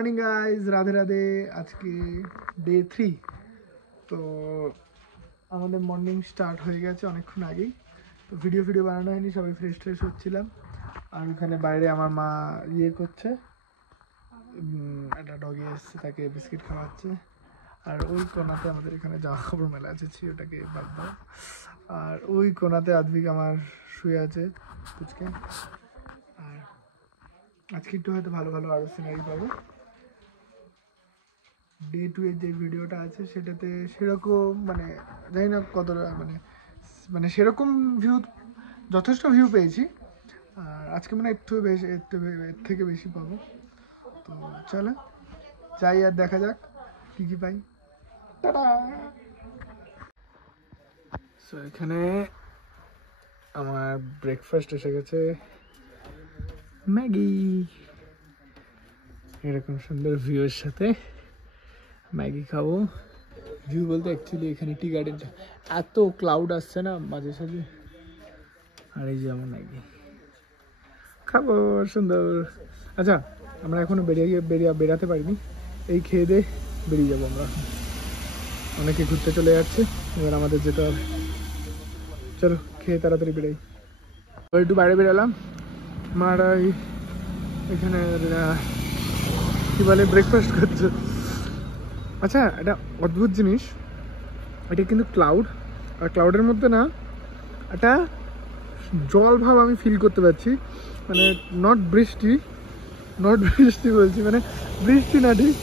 Morning guys, Radhe Radhe. আজকে day 3। তো আমাদের মর্নিং স্টার্ট হয়ে গেছে অনেকক্ষণ আগেই। তো ভিডিও বানানো হয়নি, সবাই ফ্রেশ হচ্ছিলাম। আর ওখানে বাইরে আমার মা করছে, একটা ডগি এসছে, তাকে বিস্কিট খাওয়াচ্ছে। আর ওই কোনাতে আমাদের এখানে জামা কাপড় মেলা আছে, ওটাকে বাদ দাও। আর ওই কোনাতে আদ্ভিক আমার শুয়ে আছে পুচকে। আর আজকে একটু হয়তো ভালো আরও সিনারি পাবো। ডে 2 এর যে ভিডিওটা আছে সেটাতে সেরকম জানি না কতটা মানে সেরকম ভিউ, যথেষ্ট ভিউ পেয়েছি। আর আজকে একটু বেশি, এর থেকে বেশি পাবো। তো চলো যাই আর দেখা যাক কি পাই। সো এখানে আমার ব্রেকফাস্ট এসে গেছে, ম্যাগি। এরকম সুন্দর ভিউয়ের সাথে ম্যাগি খাবো। ভিউ বলতে অ্যাকচুয়ালি এখানে টি গার্ডেনটা, এত ক্লাউড আসছে না মাঝে সাঝে। আর এই যে আমার ম্যাগি খাবো, সুন্দর। আচ্ছা, আমরা এখনো বেরাতে পারিনি, এই খেয়ে দিয়ে বেরিয়ে যাবো আমরা। অনেকে ঘুরতে চলে যাচ্ছে, এবার আমাদের যেতে হবে। চলো খেয়ে তাড়াতাড়ি বেরোই। একটু বাইরে বেরালাম, মারা এখানে কি বলে ব্রেকফাস্ট করছে। আচ্ছা, এটা অদ্ভুত জিনিস, এটা কিন্তু ক্লাউড, আর ক্লাউডের মধ্যে না একটা জল ভাব আমি ফিল করতে পারছি। নট বৃষ্টি বলছি, বৃষ্টি না ঠিক,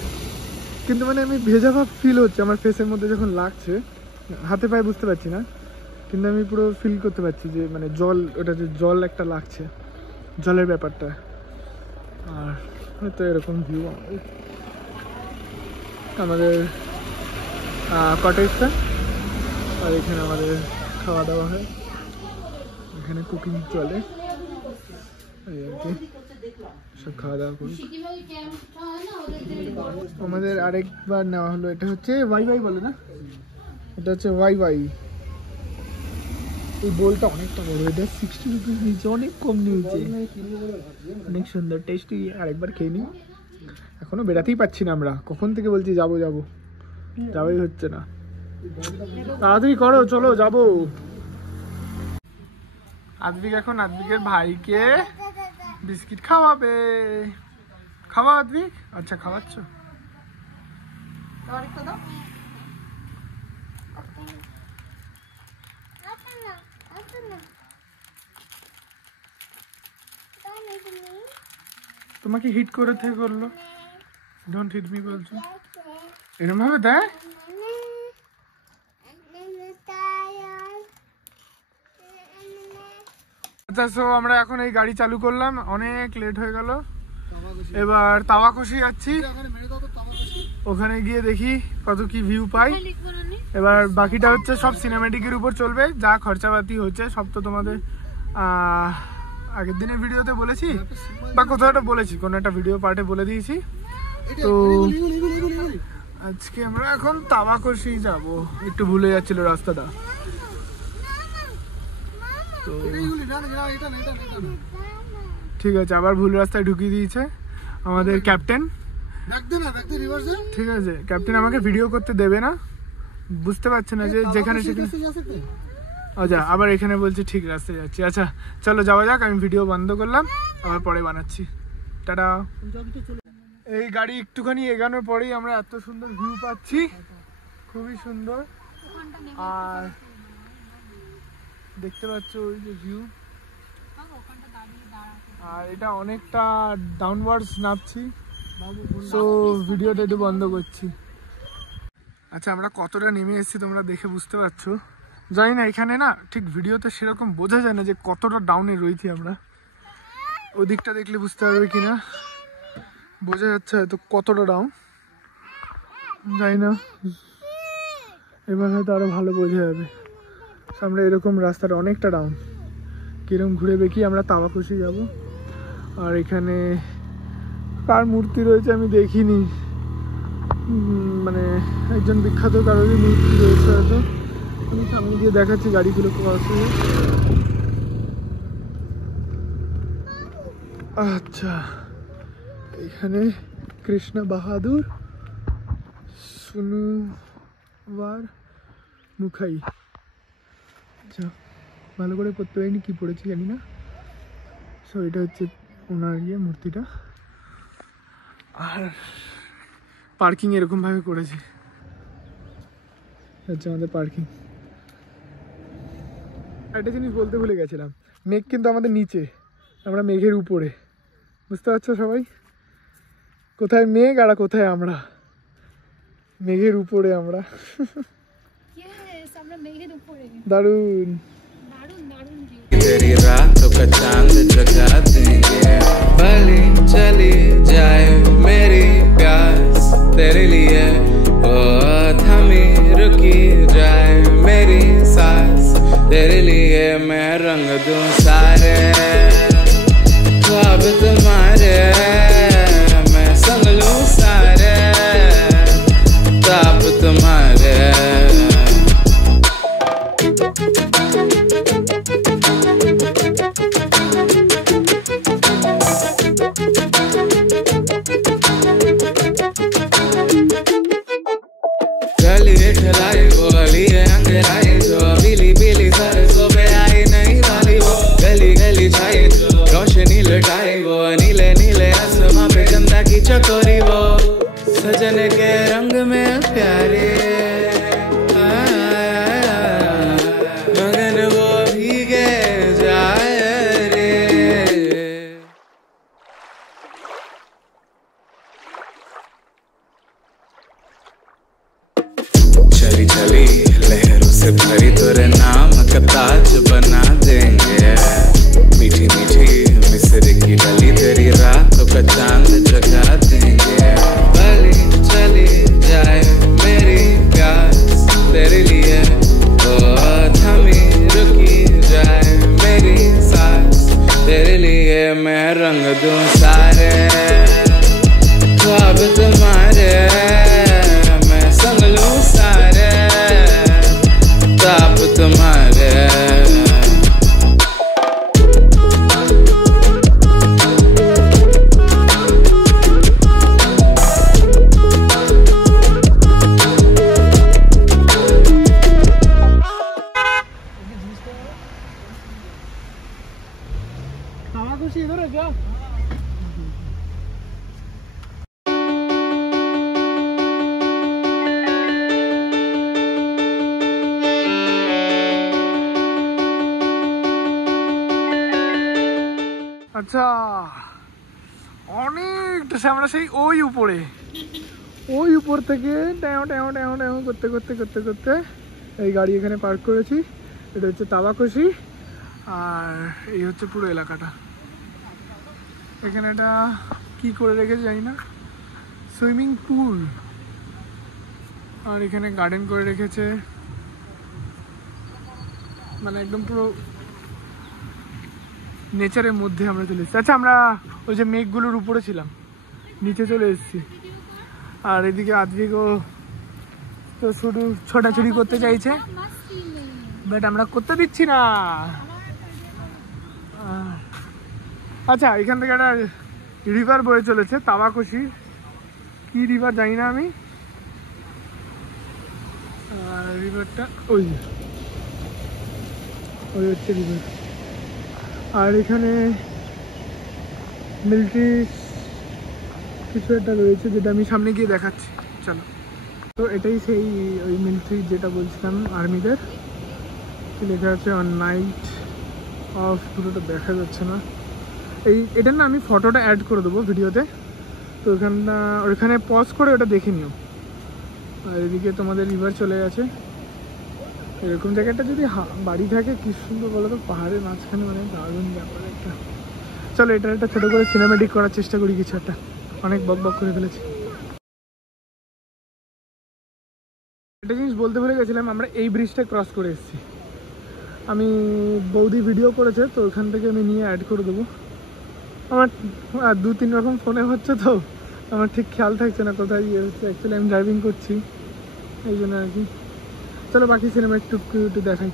কিন্তু আমি ভেজা ভাব ফিল হচ্ছে আমার ফেসের মধ্যে যখন লাগছে। হাতে পায়ে বুঝতে পারছি না, কিন্তু আমি পুরো ফিল করতে পারছি যে জল, ওটা যে জল একটা লাগছে, জলের ব্যাপারটা। আর হয়তো এরকম ভিউ আমাদের কটেজটা। আর এখানে আমাদের খাওয়া দাওয়া হয়, এখানে কুকিং চলে, এই আর কি। সব খাওয়া দাওয়া করি। আমাদের আরেকবার নেওয়া হলো, এটা হচ্ছে ওয়াই বলে না, এটা হচ্ছে ওয়াই। এই বোলটা অনেকটা বড়, এটা 60 রুপিস নিয়েছে, অনেক কম নিয়েছে, অনেক সুন্দর টেস্টি। আরেকবার খেয়ে নিই। এখনো বেরাতেই পাচ্ছি না আমরা, কখন থেকে বলছি যাবোই হচ্ছে না। তাড়াতাড়ি করো, চলো যাবো। আদ্ভিকের ভাইকে বিস্কিট খাওয়াবে। খাওয়া আদ্ভিক। আচ্ছা, খাওয়াচ্ছ? তোমাকে হিট করে থেকে করলো, ডোন্ট হিট মি বলছো, এরকম ভাবে দেয়। আচ্ছা, সো আমরা এখন এই গাড়ি চালু করলাম, অনেক লেট হয়ে গেল। এবার তাওয়াখুশি যাচ্ছি, ওখানে গিয়ে দেখি কত কি ভিউ পাই। এবার বাকিটা হচ্ছে সব সিনেম্যাটিকের উপর চলবে, যা খরচাপাতি হচ্ছে সব তো তোমাদের আগের দিনের ভিডিওতে বলেছি, বা কোথাও একটা বলেছি, কোনো একটা ভিডিও পার্টে বলে দিয়েছি। তো আজকে আমরা এখন তাওয়াখুশি যাব, একটু ভুলে যাচ্ছিল রাস্তাটা। তো ঠিক আছে, আবার ভুল রাস্তায় ঢুকিয়ে দিয়েছে আমাদের ক্যাপ্টেন। ঠিক আছে, ক্যাপ্টেন আমাকে ভিডিও করতে দেবে না, বুঝতে পারছে না যে যেখানে সেখানে। আচ্ছা, আবার এখানে বলছে ঠিক রাস্তায় যাচ্ছি। আচ্ছা চলো যাওয়া যাক, আমি ভিডিও বন্ধ করলাম, আবার পরে বানাচ্ছি। টাটা। এই গাড়ি একটুখানি এগানোর পরেই আমরা এত সুন্দর ভিউ পাচ্ছি, খুবই সুন্দর। আর দেখতে পাচ্ছ ওই যে ভিউ, আর এটা অনেকটা ডাউনওয়ার্ডস নামছি, সো ভিডিওটা একটু বন্ধ করছি। আচ্ছা, আমরা কতটা নেমে এসেছি তোমরা দেখে বুঝতে পারছো। জানি না, এখানে না ঠিক ভিডিওতে সেরকম বোঝা যায় না যে কতটা ডাউনে রয়েছি আমরা। ওদিকটা দেখলে বুঝতে পারবে কিনা, বোঝা যাচ্ছে হয়তো কতটা ডাউন, জানি না, এবার হয়তো আরো ভালো বোঝা যাবে। আমরা এরকম রাস্তাটা অনেকটা ডাউন, কিরকম ঘুরে দেখি। আমরা তাওয়াখুশি যাব, আর এখানে কার মূর্তি রয়েছে আমি দেখিনি, একজন বিখ্যাত কারোরই মূর্তি রয়েছে হয়তো। আমি সামনে গিয়ে দেখাচ্ছি গাড়িগুলো ক্রস হয়ে। আচ্ছা, এখানে কৃষ্ণ বাহাদুর সুনুবার মুখাই। আচ্ছা, ভালো করে পড়তে পারিনি, কী পড়েছি জানি না। সো এটা হচ্ছে ওনার মূর্তিটা। আর পার্কিং এরকমভাবে করেছে, হচ্ছে আমাদের পার্কিং। একটা জিনিস বলতে ভুলে গেছিলাম, মেঘ কিন্তু আমাদের নিচে, আমরা মেঘের উপরে। বুঝতে পারছো সবাই, কোথায় মেঘ আর কোথায় আমরা? মেঘের উপরে আমরা। দারুণ। तेरी रातों का चांद जगा देंगे, भली चली जाए मेरी प्यास तेरे लिए, ओ थमी रुकी जाए मेरी सांस तेरे लिए, मैं रंग दूं सारे ख्वाब तुम्हारे, मैं संग लूं सारे ताप तुम्हारे। चकोरी वो सजन के रंग में प्यारे, मगन वो भीगे जाए रे। चली चली लहरों से भरी तेरे नाम का ताज बना देंगे, मीठी मीठी मिस्र की डली तेरी रातों का चांद जगा देंगे, भली चली जाए मेरी प्यास तेरे लिए, ओ थमी रुकी जाए मेरी सांस तेरे लिए, मैं रंग दूं सारे ख्वाब तुम्हारे, मैं संग लूं सारे ताप तुम्हारे। इधर है क्या? আচ্ছা, অনেকটা আমরা সেই ওই উপরে, ওই উপর থেকে ট্যাও ট্যাও ট্যাও ট্যাও করতে করতে করতে করতে এই গাড়ি এখানে পার্ক করেছি। এটা হচ্ছে তাবাকশি, আর এই হচ্ছে পুরো এলাকাটা। এখানে এটা কি করে রেখেছে জানি না, সুইমিং পুল, আর এখানে গার্ডেন করে রেখেছে, মানে একদম পুরো নেচারের মধ্যে আমরা চলে এসেছি। আচ্ছা, আমরা ওই যে মেঘগুলোর উপরে ছিলাম, নিচে চলে এসেছি। আর এদিকে আদ্রিকও তো শুধু ছোটাছুটি করতে চাইছে, বাট আমরা করতে দিচ্ছি না। আচ্ছা, এখান থেকে একটা রিভার বয়ে চলেছে, তাবাকশি, কি রিভার জানি না আমি। আর রিভারটা ওই হচ্ছে রিভার। আর এখানে মিলিটারি কিছু একটা রয়েছে, যেটা আমি সামনে গিয়ে দেখাচ্ছি, চলো। তো এটাই সেই ওই মিলিটারি যেটা বলছিলাম, আর্মিদের। লেখা আছে অন নাইট অফ, পুরোটা দেখা যাচ্ছে না। এটার না আমি ফটোটা অ্যাড করে দেবো ভিডিওতে, তো ওখানে পজ করে ওটা দেখে নিও। আর এদিকে তোমাদের রিভার চলে গেছে। এরকম জায়গাটা যদি বাড়ি থাকে কি সুন্দর বলো তো, পাহাড়ের মাঝখানে, মানে দারুণ ব্যাপার একটা। চলো, এটা একটা ছোটো করে সিনেমেটিক করার চেষ্টা করি কিছু একটা, অনেক বক বক করে ফেলেছি। একটা জিনিস বলতে ভুলে গেছিলাম, আমরা এই ব্রিজটা ক্রস করে এসেছি। আমি বৌদি ভিডিও করেছে, তো ওখান থেকে আমি নিয়ে অ্যাড করে দেবো। আমার 2-3 রকম ফোনে হচ্ছে, তো আমার ঠিক খেয়াল থাকছে না কোথায় ইয়ে হচ্ছে। অ্যাকচুয়ালি আমি ড্রাইভিং করছি, এই জন্য আর কি। চলো, বাকি সিনেমা একটু একটু দেখাই।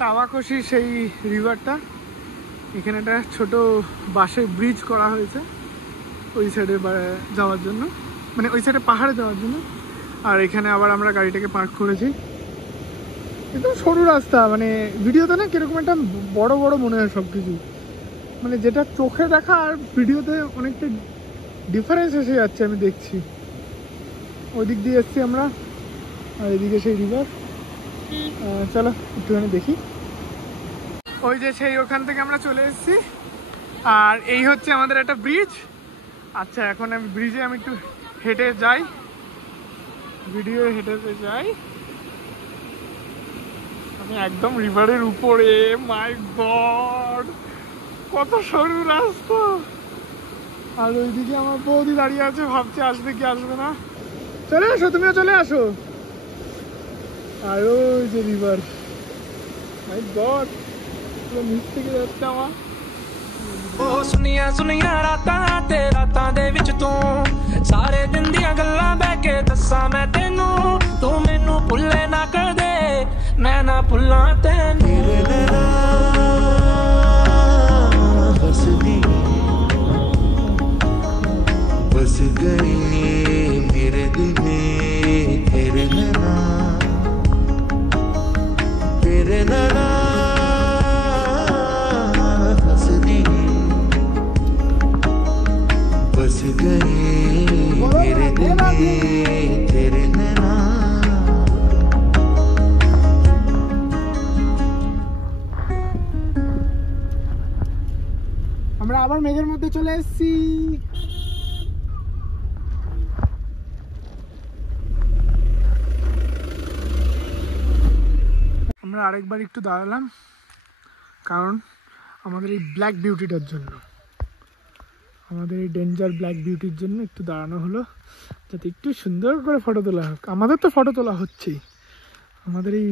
তাওয়াকশি সেই রিভারটা, এখানে একটা ছোট বাঁশের ব্রিজ করা হয়েছে ওই সাইডে যাওয়ার জন্য, মানে ওই সাইডে পাহাড়ে যাওয়ার জন্য। আর এখানে আবার আমরা গাড়িটাকে পার্ক করেছি, একদম সরু রাস্তা, মানে ভিডিওতে না কিরকম একটা বড় বড় মনে হয় সব কিছু, মানে যেটা চোখে দেখা আর ভিডিওতে অনেকটা ডিফারেন্স এসে যাচ্ছে। আমি দেখছি ওই দিক দিয়ে এসছি আমরা, আর এদিকে সেই রিভার। চলো একটুখানি দেখি। ওই যে সেই ওখান থেকে আমরা চলে এসেছি, আর এই হচ্ছে আমাদের একটা ব্রিজ। আচ্ছা এখন আমি ব্রিজে একটু হেঁটে যাই, ভিডিও হেঁটে যাই। আমি একদম রিভারের উপরে, মাই গড কত সরু রাস্তা। আর ওইদিকে আমার বৌদি দাঁড়িয়ে আছে, ভাবছে আসবে কি আসবে না। চলে আসো, তুমিও চলে আসো। আর ওই যে রিভার, মাই গড পুরো নিচ থেকে যাচ্ছে আমার। ਸੁਨੀਆਂ ਸੁਨੀਆਂ ਰਾਤਾਂ ਤੇ ਰਾਤਾਂ ਦੇ ਵਿੱਚ ਤੂੰ ਸਾਰੇ ਦਿਨ ਦੀਆਂ ਗੱਲਾਂ ਬਹਿ ਕੇ ਦੱਸਾਂ ਮੈਂ ਤੈਨੂੰ, ਤੂੰ ਮੈਨੂੰ ਭੁੱਲੇ ਨਾ ਕਰ ਦੇ ਮੈਂ ਨਾ ਭੁੱਲਾਂ ਤੈਨੂੰ। बस गए मेरे दिल में तेरे नैना, तेरे नैना हंस दिए, बस गए मेरे दिल में तेरे नैना। আমরা আবার মেঘের মধ্যে চলে এসেছি। আমরা আরেকবার একটু দাঁড়ালাম, কারণ আমাদের এই ব্ল্যাক বিউটিটার জন্য, আমাদের এই ডেঞ্জার ব্ল্যাক বিউটির জন্য একটু দাঁড়ানো হলো, যাতে একটু সুন্দর করে ফটো তোলা হোক। আমাদের তো ফটো তোলা হচ্ছেই, আমাদের এই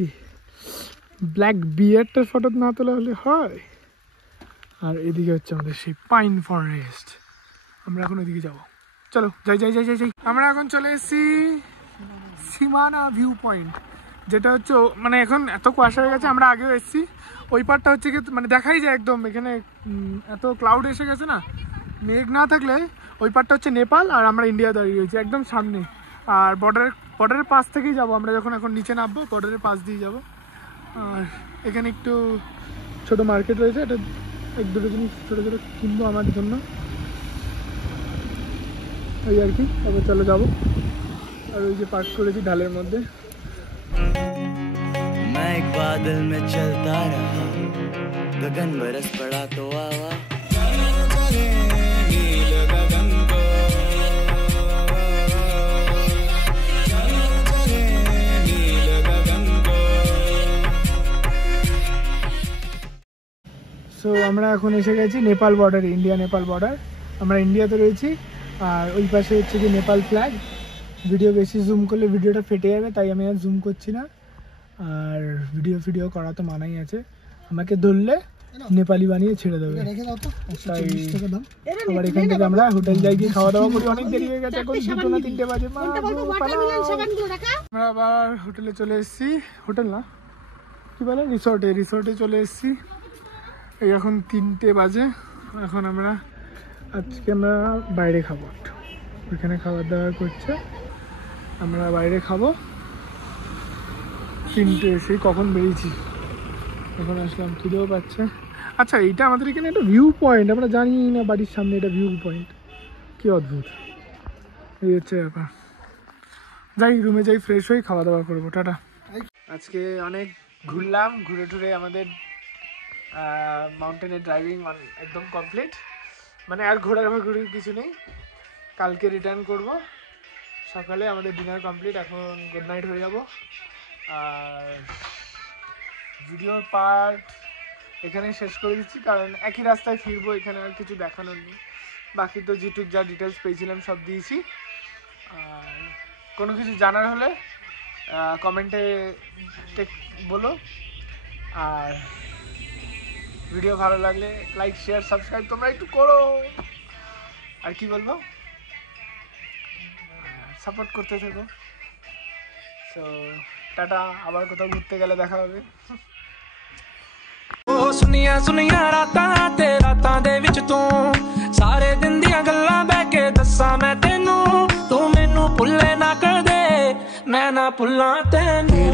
ব্ল্যাক বিয়ারটার ফটো না তোলা হলে হয়। আর এদিকে হচ্ছে আমাদের সেই পাইন ফরেস্ট, আমরা এখন ওইদিকে যাবো। চলো যাই যাই যাই যাই যাই। আমরা এখন চলে এসেছি সীমানা ভিউ পয়েন্ট, যেটা হচ্ছে মানে এখন এত কুয়াশা হয়ে গেছে, আমরা আগেও এসেছি। ওই পারটা হচ্ছে কি মানে দেখাই যায় একদম, এখানে এত ক্লাউড এসে গেছে না, মেঘ না থাকলে ওই পারটা হচ্ছে নেপাল, আর আমরা ইন্ডিয়া দাঁড়িয়ে রয়েছি একদম সামনে। আর বর্ডারের পাশ থেকেই যাব আমরা, যখন এখন নিচে নামবো বর্ডারের পাশ দিয়ে যাব। আর এখানে একটু ছোট মার্কেট রয়েছে, এটা এক দুটো জিনিস ছোটো ছোটো কিনবো আমার জন্য, ওই আর কি। তবে চলো যাবো। আর ওই যে পার্ক করেছি ঢালের মধ্যে। मैं एक बादल में चलता रहा, गगन बरस पड़ा तो आवा, नील गगन को नील गगन को। সো আমরা এখন এসে গেছি নেপাল বর্ডারে, ইন্ডিয়া নেপাল বর্ডার। আমরা ইন্ডিয়াতে রয়েছি, আর ওই পাশে হচ্ছে যে নেপাল ফ্ল্যাগ। ভিডিও বেশি জুম করলে ভিডিওটা ফেটে যাবে, তাই আমি আর জুম করছি না। আর ভিডিও করা তো মানাই আছে, আমাকে ধরলে নেপালি বানিয়ে ছেড়ে দেবে। তাই আবার এখান থেকে আমরা হোটেল যাই, গিয়ে খাওয়া দাওয়া করি। অনেক দেরি হয়ে গেছে, এখন 2টো না 3টে বাজে। আমরা আবার হোটেলে চলে এসেছি, হোটেল না কি বলে, রিসর্টে চলে এসেছি। এই এখন 3টে বাজে। এখন আজকে আমরা বাইরে খাবো, ওইখানে খাবার দাবার করছে, আমরা বাইরে খাবো। 3টে সেই কখন বেরিয়েছি, এখন আসলাম, খিদেও পাচ্ছে। আচ্ছা এইটা আমাদের এখানে একটা ভিউ পয়েন্ট, আমরা জানি না বাড়ির সামনে এটা ভিউ পয়েন্ট, কি অদ্ভুত। এই হচ্ছে ব্যাপার। যাই রুমে যাই, ফ্রেশ হই, খাওয়া দাওয়া করবো। টাটা। আজকে অনেক ঘুরলাম, ঘুরে টুরে আমাদের মাউন্টেনের ড্রাইভিং একদম কমপ্লিট, মানে আর ঘোরাঘুরি কিছু নেই। কালকে রিটার্ন করব সকালে, আমাদের ডিনার কমপ্লিট। এখন গুড নাইট হয়ে যাব। আর ভিডিওর পার্ট এখানেই শেষ করে দিচ্ছি, কারণ একই রাস্তায় ফিরবো, এখানে আর কিছু দেখানোর নেই। বাকি তো যেটুক যা ডিটেলস পেয়েছিলাম সব দিয়েছি। আর কোনো কিছু জানার হলে কমেন্টে বলো। আর ভিডিও ভালো লাগলে লাইক শেয়ার সাবস্ক্রাইব তোমরা একটু করো। আর কি বলবো, সাপোর্ট করতে থাকো। সো টাটা, আবার কোথাও ঘুরতে গেলে দেখা হবে। ਉਹ ਸੁਨੀਆਂ ਸੁਨੀਆਂ ਰਾਤਾਂ ਤੇ ਰਾਤਾਂ ਦੇ ਵਿੱਚ ਤੂੰ ਸਾਰੇ ਦਿਨ ਦੀਆਂ ਗੱਲਾਂ ਬਹਿ ਕੇ ਦੱਸਾਂ ਮੈਂ ਤੈਨੂੰ ਤੂੰ ਮੈਨੂੰ ਭੁੱਲੇ ਨਾ ਕਦੇ ਮੈਂ ਨਾ ਭੁੱਲਾਂ ਤੈਨੂੰ